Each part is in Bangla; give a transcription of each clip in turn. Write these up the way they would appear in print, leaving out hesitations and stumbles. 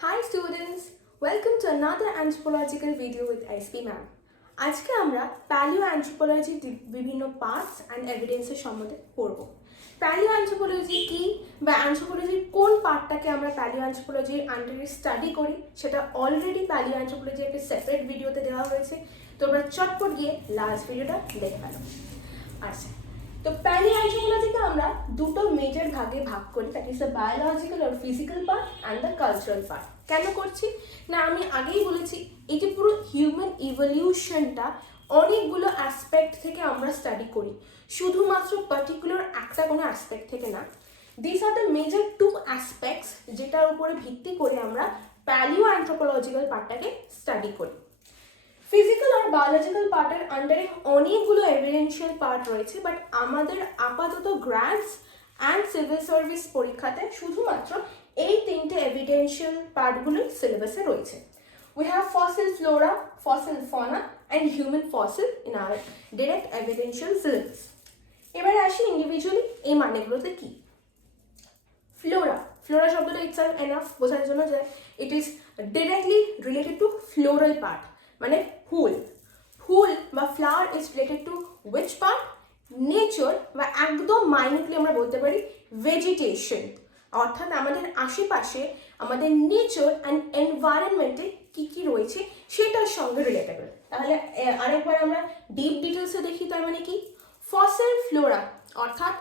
Hi students, welcome to another anthropological video with SP ma'am. আজকে আমরা প্যালিও অ্যানথ্রোপোলজির বিভিন্ন পার্টস অ্যান্ড এভিডেন্সের সম্বন্ধে পড়ব। প্যালিও অ্যানথ্রোপোলজি কি বা অ্যানথ্রোপোলজির কোন পার্টটাকে আমরা প্যালিও অ্যানথ্রোপোলজির আন্ডারে স্টাডি করি সেটা অলরেডি প্যালিও অ্যানথ্রোপোলজি একটা সেপারেট ভিডিওতে দেওয়া হয়েছে। তোমরা চটপট গিয়ে লাস্ট ভিডিওটা দেখে ফেলো। আচ্ছা, তো প্যালিও অ্যানথ্রোপোলজিকে আমরা দুটো মেজর ভাগে ভাগ করি, দ্যাট ইজ দ্য বায়োলজিক্যাল আর physical part and the cultural part. কেন করছি না, আমি আগেই বলেছি এই যে পুরো হিউম্যান ইভলিউশনটা অনেকগুলো অ্যাসপেক্ট থেকে আমরা স্টাডি করি, শুধুমাত্র পার্টিকুলার একটা কোনো অ্যাসপেক্ট থেকে না। This are the major two aspects যেটার উপরে ভিত্তি করে আমরা প্যালিও অ্যানথ্রোপোলজিক্যাল পার্টটাকে স্টাডি করি। ফিজিক্যাল আর বায়োলজিক্যাল পার্টের আন্ডারে অনেকগুলো এভিডেন্সিয়াল পার্ট রয়েছে, বাট আমাদের আপাতত গ্র্যাডস অ্যান্ড সিভিল সার্ভিস পরীক্ষাতে শুধুমাত্র এই তিনটে এভিডেন্সিয়াল পার্টগুলো সিলেবাসে রয়েছে। We have fossil flora, fossil fauna and human fossil in our direct evidential syllabus. এবারে আসি ইন্ডিভিজুয়ালি এই মানেগুলোতে কি। ফ্লোরা শব্দটা ইটসেলফ এনাফ বোঝার জন্য যে it is directly related to floral part, মানে ফুল বা flower is related to which part, nature বা একদম মাইনিউটলি আমরা বলতে পারি ভেজিটেশন, অর্থাৎ আমাদের আশেপাশে আমাদের নেচার অ্যান্ড এনভায়রনমেন্টে কী কী রয়েছে সেটার সঙ্গে রিলেটেবল। তাহলে আরেকবার আমরা ডিপ ডিটেলসে দেখি, তার মানে কি ফসিল ফ্লোরা অর্থাৎ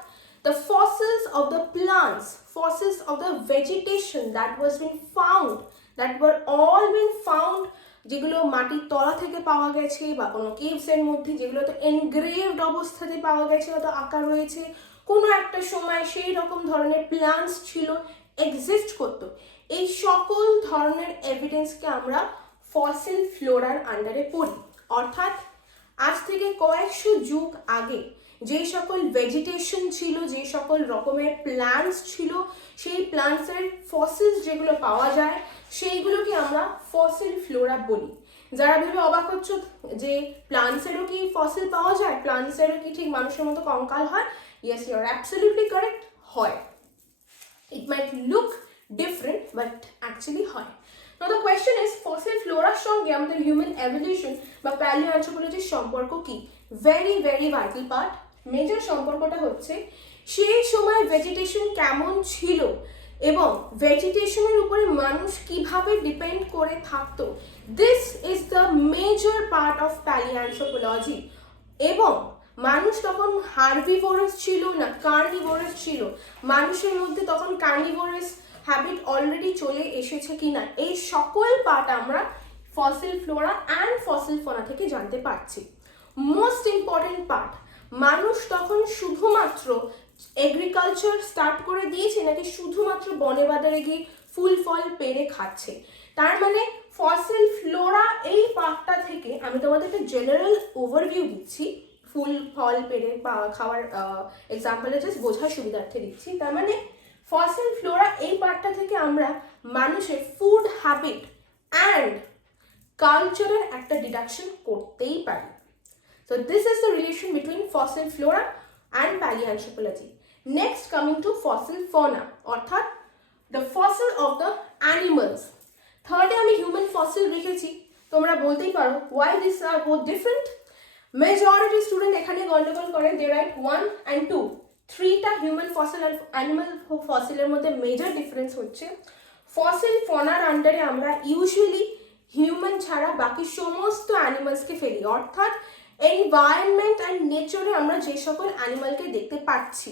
the fossils of the plants, fossils of the vegetation that was been found, that were all been found, যেগুলো মাটির তলা থেকে পাওয়া গেছে বা কোনো কেভসের মধ্যে, যেগুলো তো এনগ্রেভড অবস্থাতে পাওয়া গেছে, হয়তো আঁকা রয়েছে, কোনো একটা সময় সেই রকম ধরনের প্লান্টস ছিল, এক্সিস্ট করতো, এই সকল ধরনের এভিডেন্সকে আমরা ফসিল ফ্লোরার আন্ডারে পড়ি। অর্থাৎ আজ থেকে কয়েকশো যুগ আগে যে সকল ভেজিটেশন ছিল, যে সকল রকমের প্ল্যান্টস ছিল, সেই প্ল্যান্টসের ফসিলস যেগুলো পাওয়া যায় সেইগুলোকে আমরা ফসিল ফ্লোরা বলি। যারা ভেবে অবাক হচ্ছে যে প্ল্যান্টসেরও কি ফসিল পাওয়া যায়, প্ল্যান্টসেরও কি ঠিক মানুষের মতো কঙ্কাল হয়, yes you are absolutely correct, হয়। It might look different but actually হয়। Now the question is, fossil ফ্লোরার সঙ্গে আমাদের হিউম্যান এভলিউশন বা প্যালিও অ্যানথ্রোপোলজির সম্পর্ক কি? Very very vital part. Major সম্পর্কটা হচ্ছে সেই সময় ভেজিটেশন কেমন ছিল এবং ভেজিটেশনের উপরে মানুষ কিভাবে ডিপেন্ড করে থাকতো। This is the major part of paleo anthropology. এবং মানুষ তখন হার্বিভোরাস ছিল না কার্নিভোরাস ছিল, মানুষের মধ্যে তখন কার্নিভোরাস হ্যাবিট অলরেডি চলে এসেছে কিনা, এই সকল পার্ট আমরা ফসিল ফ্লোরা অ্যান্ড ফসিল ফনা থেকে জানতে পারছি। মোস্ট ইম্পর্টেন্ট পার্ট, মানুষ তখন শুধুমাত্র এগ্রিকালচার স্টার্ট করে দিয়েছে নাকি শুধুমাত্র বনে বাজারে গিয়ে ফুল ফল পেড়ে খাচ্ছে। তার মানে ফসিল ফ্লোরা এই পার্টটা থেকে আমি তোমাদের একটা জেনারেল ওভারভিউ দিচ্ছি, ফুল ফল পেড়ে খাওয়ার এক্সাম্পলে জাস্ট বোঝার সুবিধার্থে দিচ্ছি। তার মানে ফসিল ফ্লোরা এই পার্টটা থেকে আমরা মানুষের ফুড হ্যাবিট অ্যান্ড কালচারের একটা ডিডাকশন করতেই পারি। So this is the relation between fossil flora and paleoanthropology. Next, coming to fossil fauna, অর্থাৎ the fossil of the animals. থার্ডে আমি হিউম্যান ফসিল রেখেছি। তোমরা বলতেই পারো why these are both different? Majority student এখানে গন্ডগোল করে, দে রাইট 1 and 2, 3টা হিউম্যান ফসিল আর অ্যানিমাল ফসিলের মধ্যে মেজর ডিফারেন্স হচ্ছে ফসিল ফনার আন্ডারে আমরা ইউজুয়ালি হিউম্যান ছাড়া বাকি সমস্ত অ্যানিমালসকে ফেলি, অর্থাৎ এনভায়রনমেন্ট অ্যান্ড নেচারে আমরা যে সকল অ্যানিমালকে দেখতে পাচ্ছি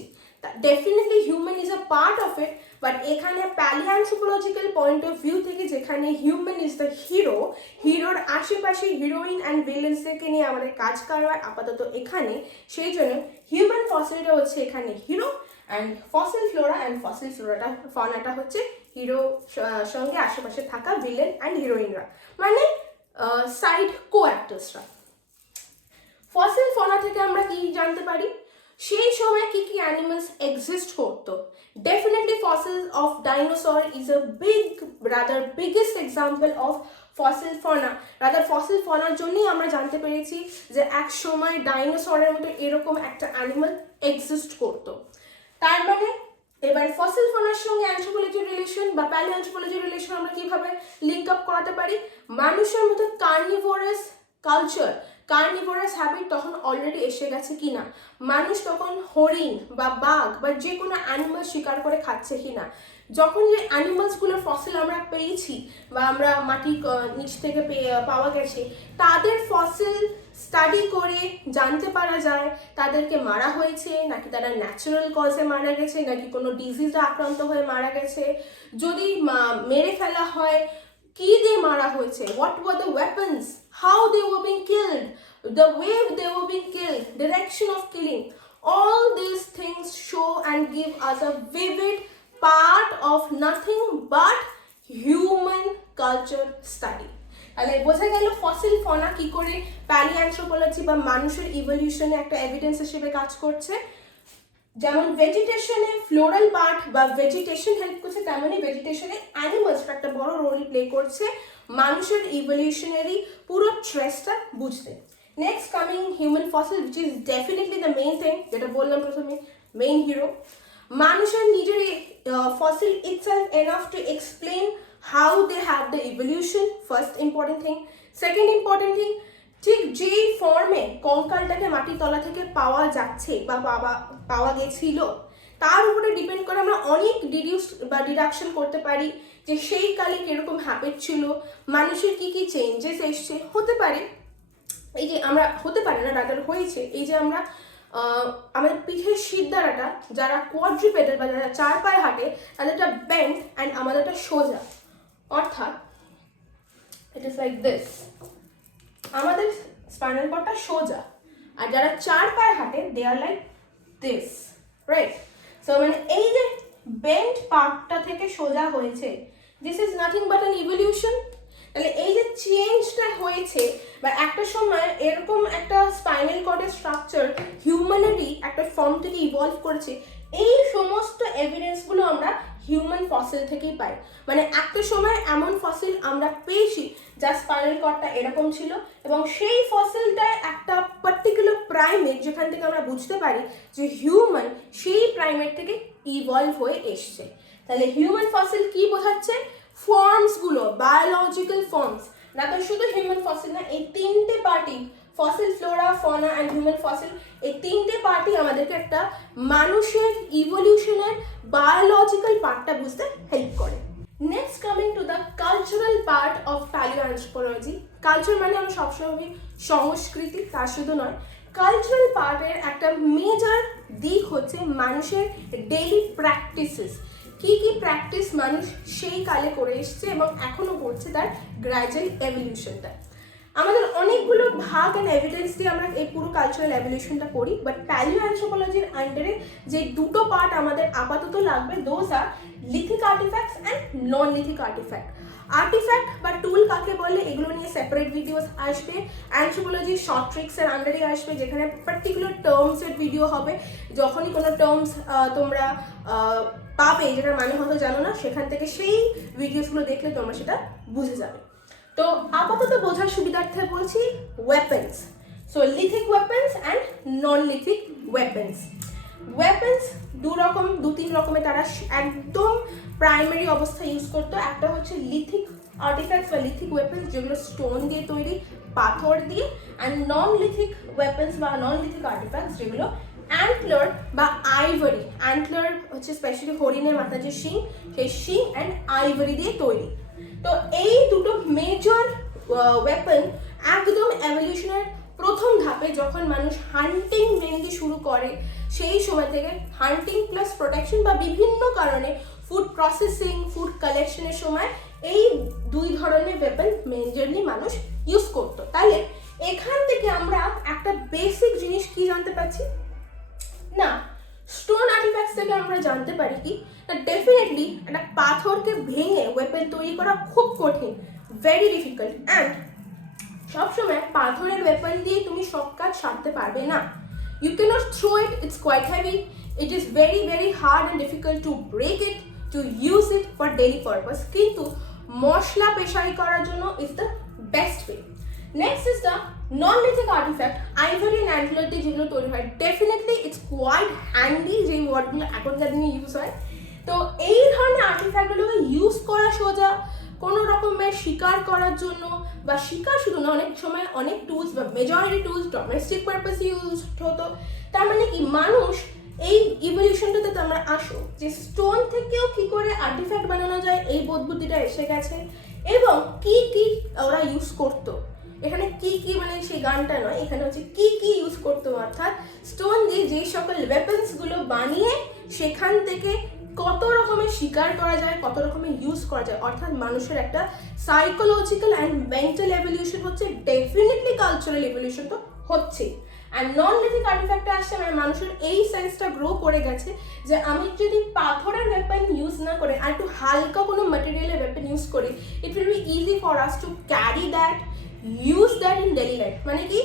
definitely human is a part of it, but এখানে প্যালিওঅ্যানথ্রোপোলজিক্যাল পয়েন্ট অফ ভিউ থেকে যেখানে হিউম্যান ইজ দ্য হিরো, হিরোর আশেপাশে হিরোইন অ্যান্ড ভিলেন্সদেরকে নিয়ে আমাদের কাজ করার আপাতত এখানে, সেই জন্য হিউম্যান ফসিলটা হচ্ছে এখানে hero and fossil flora and fossil ফ্লোরাটা ফনাটা হচ্ছে হিরো সঙ্গে আশেপাশে থাকা ভিলেন অ্যান্ড হিরোইনরা, মানে সাইড কো অ্যাক্টার্সরা। ফসিল ফনা থেকে আমরা কি জানতে পারি, সেই সময় কি কি অ্যানিমালস এক্সিস্ট করতো। Definitely fossils of dinosaur is a rather biggest example of fossil fauna. Rather fossil ফনার জন্যই আমরা জানতে পেরেছি যে এক সময় ডাইনোসরের মতো এরকম একটা অ্যানিমাল এক্সিস্ট করতো। তার মানে এবার ফসিল ফনার সঙ্গে অ্যানথ্রোপোলজির রিলেশন বা প্যালিওঅ্যানথ্রোপোলজির রিলেশন আমরা কিভাবে লিঙ্ক আপ করাতে পারি? মানুষের মধ্যে কার্নিভোরাস কালচার, কার্নিভোরাস হ্যাবিট তখন অলরেডি এসে গেছে কিনা, মানুষ তখন হরিণ বা বাঘ বা যে কোনো অ্যানিমাল শিকার করে খাচ্ছে কিনা। যখন যে অ্যানিমালসগুলোর ফসিল আমরা পেয়েছি বা আমরা মাটির নিচ থেকে পাওয়া গেছে, তাদের ফসিল স্টাডি করে জানতে পারা যায় তাদেরকে মারা হয়েছে নাকি তারা ন্যাচারাল কজে মারা গেছে নাকি কোনো ডিজিজে আক্রান্ত হয়ে মারা গেছে। যদি মেরে ফেলা হয়, কি দিয়ে মারা হয়েছে, what were the weapons, how they were being killed, the way they were being killed, direction of killing. All these things show and give us a vivid part of nothing but human culture study. তাহলে বোঝা গেল ফসিল ফনা কি করে প্যালিওঅ্যানথ্রোপোলজি বা মানুষের ইভলিউশনে একটা এভিডেন্স হিসেবে কাজ করছে। যেমন ভেজিটেশনে ফ্লোরাল পার্ট বা ভেজিটেশন হেল্প করছে, তেমনই ভেজিটেশনে অ্যানিমালসটা একটা বড় রোল প্লে করছে মানুষের ইভলিউশনারি পুরো ট্রেসটা বুঝতে। Next coming human fossil, which is definitely the main thing, যেটা বললাম প্রথমে, মেইন হিরো। মানুষের নিজের fossil itself enough to explain how they have the evolution, first important thing. Second important thing, ঠিক যেই ফর্মে কঙ্কালটাকে মাটির তলা থেকে পাওয়া যাচ্ছে বা পাওয়া গেছিল, তার উপরে ডিপেন্ড করে আমরা অনেক ডিডিউস বা ডিডাকশন করতে পারি যে সেই কালে কিরকম হ্যাবিট ছিল, মানুষের কি কি চেঞ্জেস এসছে। হতে পারে এই যে আমরা, হতে পারে না রাদার হয়েছে, এই যে আমরা আমাদের পিঠের শিরদাঁড়াটা যারা কোয়াড্রিপেডাল বা যারা চার পায়ে হাঁটে তাদেরটা বেন্ড অ্যান্ড আমাদেরটা সোজা, অর্থাৎ ইট ইজ লাইক দিস, আমাদের স্পাইনাল কর্ডটা সোজা, আর যারা চার পায়ে হাঁটে দে আর লাইক দিস, রাইট? সো মানে এই যে বেন্ড পার্টটা থেকে সোজা হয়েছে, this is nothing but an evolution. তাহলে এই যে চেঞ্জটা হয়েছে বা একটা সময় এরকম একটা স্পাইনাল কর্ডের স্ট্রাকচার হিউম্যানিটি একটা ফর্ম থেকে ইভলভ করেছে, এই সমস্ত এভিডেন্সগুলো আমরা হিউম্যান ফসিল থেকেই পাই। মানে একটা সময় এমন ফসিল আমরা পেয়েছি যার স্পাইনাল কর্ডটা এরকম ছিল এবং সেই ফসিলটায় একটা পার্টিকুলার প্রাইমেট যেখান থেকে আমরা বুঝতে পারি যে হিউম্যান সেই প্রাইমেট থেকে ইভলভ হয়ে এসছে। তাহলে হিউম্যান ফসিল কি বোঝাচ্ছে? ফর্মসগুলো, বায়োলজিক্যাল ফর্মস, না তো শুধু হিউম্যান ফসিল না, এই তিনটে party, fossil, flora, fauna and human fossil, এই তিনটে পার্টি আমাদেরকে একটা মানুষের ইভলিউশনের বায়োলজিক্যাল পার্টটা বুঝতে হেল্প করে। Next coming to the cultural part of palaeoanthropology. Culture মানে আমরা সবসময় সংস্কৃতি, তা শুধু নয়, কালচারাল পার্টের একটা মেজর দিক হচ্ছে মানুষের ডেইলি প্র্যাকটিসেস। কি কি প্র্যাকটিস মানুষ সেই কালে করে এসছে এবং এখনো করছে, তার গ্র্যাজুয়াল এভলিউশনটা। আমাদের অনেকগুলো ভাগ অ্যান্ড এভিডেন্স দিয়ে আমরা এই পুরো কালচারাল এভলিউশনটা করি, বাট প্যালিওঅ্যানথ্রোপোলজির আন্ডারে যে দুটো পার্ট আমাদের আপাতত লাগবে, those are lithic artifacts and non lithic artifact. Artifact বা টুল কাকে বলে এগুলো নিয়ে সেপারেট ভিডিওস আসবে, অ্যানথ্রোপোলজি শর্ট ট্রিক্সের আন্ডারে আসবে, যেখানে পার্টিকুলার টার্মসের ভিডিও হবে। যখনই কোনো টার্মস তোমরা পাবে যেটা মানে হয়তো জানো না, সেখান থেকে সেই ভিডিওসগুলো দেখলে তোমরা সেটা বুঝে যাবে। তো আপাতত বোঝার সুবিধার্থে বলছি weapons. So lithic weapons and non lithic weapons. Weapons দু তিন রকমের তারা একদম প্রাইমারি অবস্থায় ইউজ করতো। একটা হচ্ছে লিথিক আর্টিফ্যাক্টস বা লিথিক ওয়েপেন্স, যেগুলো স্টোন দিয়ে তৈরি, পাথর দিয়ে, অ্যান্ড নন লিথিক ওয়েপেন্স বা নন লিথিক আর্টিফ্যাক্টস যেগুলো অ্যান্টলার বা আইভরি, অ্যান্টলার হচ্ছে স্পেশালি হরিণের মাথা যে শিং, সেই শিং অ্যান্ড আইভরি দিয়ে তৈরি। তো এই দুটো মেজর ওয়েপন একদম এভলিউশনের প্রথম ধাপে যখন মানুষ হান্টিং মেনলি শুরু করে, সেই সময় থেকে হান্টিং প্লাস প্রোটেকশন বা বিভিন্ন কারণে ফুড প্রসেসিং, ফুড কালেকশনের সময় এই দুই ধরনের ওয়েপন মেজরলি মানুষ ইউজ করতো। তাহলে এখান থেকে আমরা একটা বেসিক জিনিস কি জানতে পারছি না, স্টোন আর্টিফ্যাক্টস থেকে আমরা জানতে পারি কি না, ডেফিনেটলি একটা পাথরকে ভেঙে ওয়েপন তৈরি করা খুব কঠিন, ভেরি ডিফিকাল্ট, অ্যান্ড সবসময় পাথরের ওয়েপন দিয়ে তুমি সব কাজ সারতে পারবে না। You can't throw it, it's quite heavy, it is very very hard and difficult to break it, to use it for daily purpose, কিন্তু মশলা পেশারি করার জন্য is the best way. Next is the non-lithic artifact, ivory and antler দিয়ে যেগুলো তৈরি হয়, ডেফিনেটলি ইটস কোয়াইট হ্যান্ডি, যেই ওয়ার্ডগুলো এখনকার দিনে ইউজ হয়, তো এই ধরনের আর্টিফ্যাক্টগুলোকে ইউজ করা সোজা কোনো রকমের শিকার করার জন্য, বা শিকার শুধু না, অনেক সময় অনেক টুলস বা মেজরিটি টুলস ডোমেস্টিক পারপাসে ইউজ হতো। তার মানে কি মানুষ এই ইভলিউশনটাতে তো আমরা আসো যে স্টোন থেকেও কি করে আর্টিফ্যাক্ট বানানো যায় এই বোধবুদ্ধিটা এসে গেছে, এবং কি কি ওরা ইউজ করতো। এখানে কি কি মানে সেই গানটা নয়, এখানে হচ্ছে কি কি ইউজ করতো, অর্থাৎ স্টোন দিয়ে যেই সকল ওয়েপন্সগুলো বানিয়ে সেখান থেকে কত রকমের শিকার করা যায়, কত রকমের ইউজ করা যায়। অর্থাৎ মানুষের একটা সাইকোলজিক্যাল অ্যান্ড মেন্টাল এভলিউশন হচ্ছে, ডেফিনেটলি কালচারাল এভলিউশন তো হচ্ছেই। অ্যান্ড নন লিভিং আর্টিফ্যাক্টে আসছে মানে মানুষের এই সেন্সটা গ্রো করে গেছে যে আমি যদি পাথরের ওয়েপন ইউজ না করে আর একটু হালকা কোনো ম্যাটেরিয়ালের ওয়েপন ইউজ করি, it will be easy for us to carry that, use that in daily life. মানে কি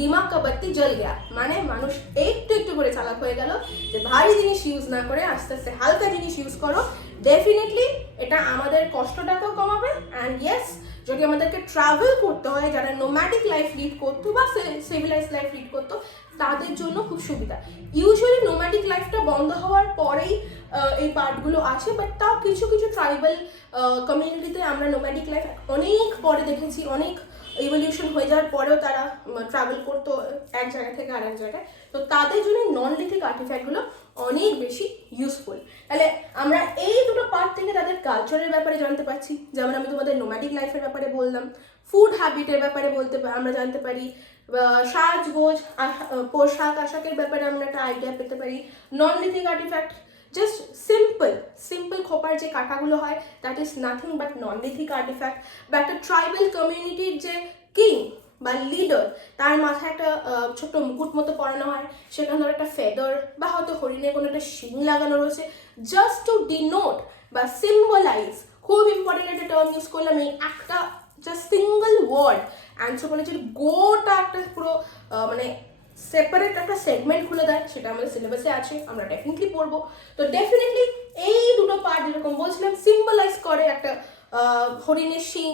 দিমাগ কা বাত্তি জ্বল গেয়া, মানে মানুষ একটু একটু করে চালাক হয়ে গেল যে ভারী জিনিস ইউজ না করে আস্তে আস্তে হালকা জিনিস ইউজ করো। ডেফিনেটলি এটা আমাদের কষ্টটাকেও কমাবে। অ্যান্ড ইয়েস, যদি আমাদেরকে ট্রাভেল করতে হয়, যারা নোম্যাডিক লাইফ লিড করতো বা সিভিলাইজ লাইফ লিড করতো, তাদের জন্য খুব সুবিধা। ইউজুয়ালি নোম্যাডিক লাইফটা বন্ধ হওয়ার পরেই এই পার্টগুলো আছে, বাট তাও কিছু কিছু ট্রাইবাল কমিউনিটিতে আমরা নোম্যাডিক লাইফ অনেক পরে দেখেছি, অনেক ইভলিউশন হয়ে যাওয়ার পরেও তারা ট্রাভেল করতো এক জায়গা থেকে আরেক জায়গায়। তো তাদের জন্য নন লিথিক আর্টিফ্যাক্টগুলো অনেক বেশি ইউজফুল। তাহলে আমরা এই দুটো পার্ট থেকে তাদের কালচারের ব্যাপারে জানতে পারছি, যেমন আমি তোমাদের নোম্যাডিক লাইফের ব্যাপারে বললাম, ফুড হ্যাবিটের ব্যাপারে আমরা জানতে পারি, সাজগোজ পোশাক আশাকের ব্যাপারে আমরা একটা আইডিয়া পেতে পারি। Non lithic artifact just simple খোপার যে কাঁটাগুলো হয়, that is nothing but non lithic artifact. বা একটা ট্রাইবাল কমিউনিটির যে কিং বা লিডার, তার মাথায় একটা ছোট্ট মুকুট মতো পরানো হয়, সেখানে ধর একটা ফেদার বা হয়তো হরিণের কোনো একটা শিং লাগানো রয়েছে, জাস্ট টু ডিনোট বা সিম্বলাইজ। খুব ইম্পর্টেন্ট একটা টার্ম ইউজ করলাম, এই একটা জাস্ট সিঙ্গল ওয়ার্ড অ্যানথ্রোপোলজির গোটা একটা পুরো মানে সেপারেট একটা সেগমেন্ট খুলে দেয়, সেটা আমাদের সিলেবাসে আছে, আমরা ডেফিনেটলি পড়বো। তো ডেফিনেটলি এই দুটো পার্ট যেরকম বলছিলাম সিম্বলাইজ করে একটা হরিণের শিং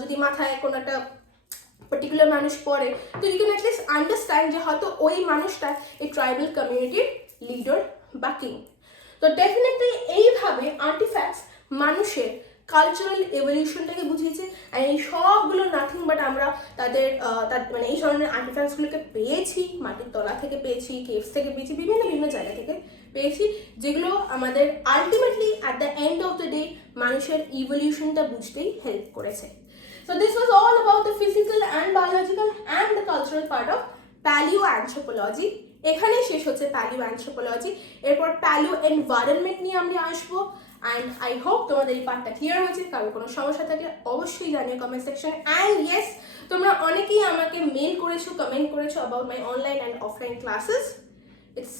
যদি মাথায় কোনো একটা পার্টিকুলার মানুষ পড়ে, তো ইউ ক্যান অ্যাটলিস্ট আন্ডারস্ট্যান্ড যে হয়তো ওই মানুষটা এই ট্রাইবাল কমিউনিটির লিডার বা কিং। তো ডেফিনেটলি এইভাবে আর্টিফ্যাক্টস মানুষের কালচারাল এভলিউশনটাকে বুঝিয়েছে। আর এই সবগুলো নাথিং বাট আমরা তাদের মানে এই ধরনের আর্টিফ্যাক্টসগুলোকে পেয়েছি, মাটির তলা থেকে পেয়েছি, কেভস থেকে পেয়েছি, বিভিন্ন জায়গা থেকে পেয়েছি, যেগুলো আমাদের ultimately at the end of the day মানুষের ইভলিউশনটা বুঝতেই হেল্প করেছে। So this was all about the physical and biological and the cultural part of paleoanthropology. এখানেই শেষ হচ্ছে প্যালিওঅ্যানথ্রোপোলজি। এরপর প্যালিও এনভায়রনমেন্ট নিয়ে আমরা আসবো। অ্যান্ড আই হোপ তোমাদের এই পার্টটা ক্লিয়ার হয়েছে। কারো কোনো সমস্যা থাকলে অবশ্যই জানিও কমেন্ট সেকশন। অ্যান্ড ইয়েস, তোমরা অনেকেই আমাকে মেল করেছো, কমেন্ট করেছো about my online and offline classes. It's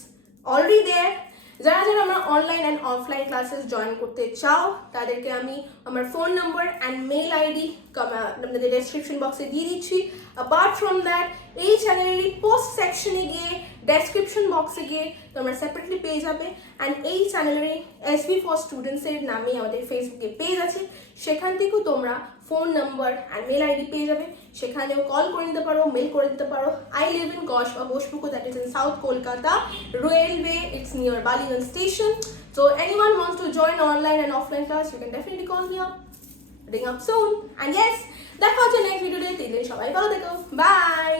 already there. যারা যারা আমরা online and offline classes join করতে চাও, তাদেরকে আমি আমার phone number and mail ID আপনাদের ডেসক্রিপশন বক্সে দিয়ে দিচ্ছি। অ্যাপার্ট ফ্রম দ্যাট, এই চ্যানেলেরই পোস্ট সেকশনে গিয়ে ডেসক্রিপশন বক্সে গিয়ে তোমরা সেপারেটলি পেয়ে যাবে। অ্যান্ড এই চ্যানেলেরই SB ফর স্টুডেন্টসের নামে আমাদের ফেসবুকে পেজ আছে, সেখান থেকেও তোমরা phone number and mail ID পেয়ে যাবে। সেখানেও কল করে নিতে পারো, মেল করে দিতে পারো। I live in Gosh or Boshpuku, that is in South Kolkata Railway. It's near Baliganj station. So anyone wants to join online and offline class, you can definitely call me up. Ring up soon. And yes, দেখা হচ্ছে নেক্সট ভিডিওতে। সবাই ভালো থেকো, বাই।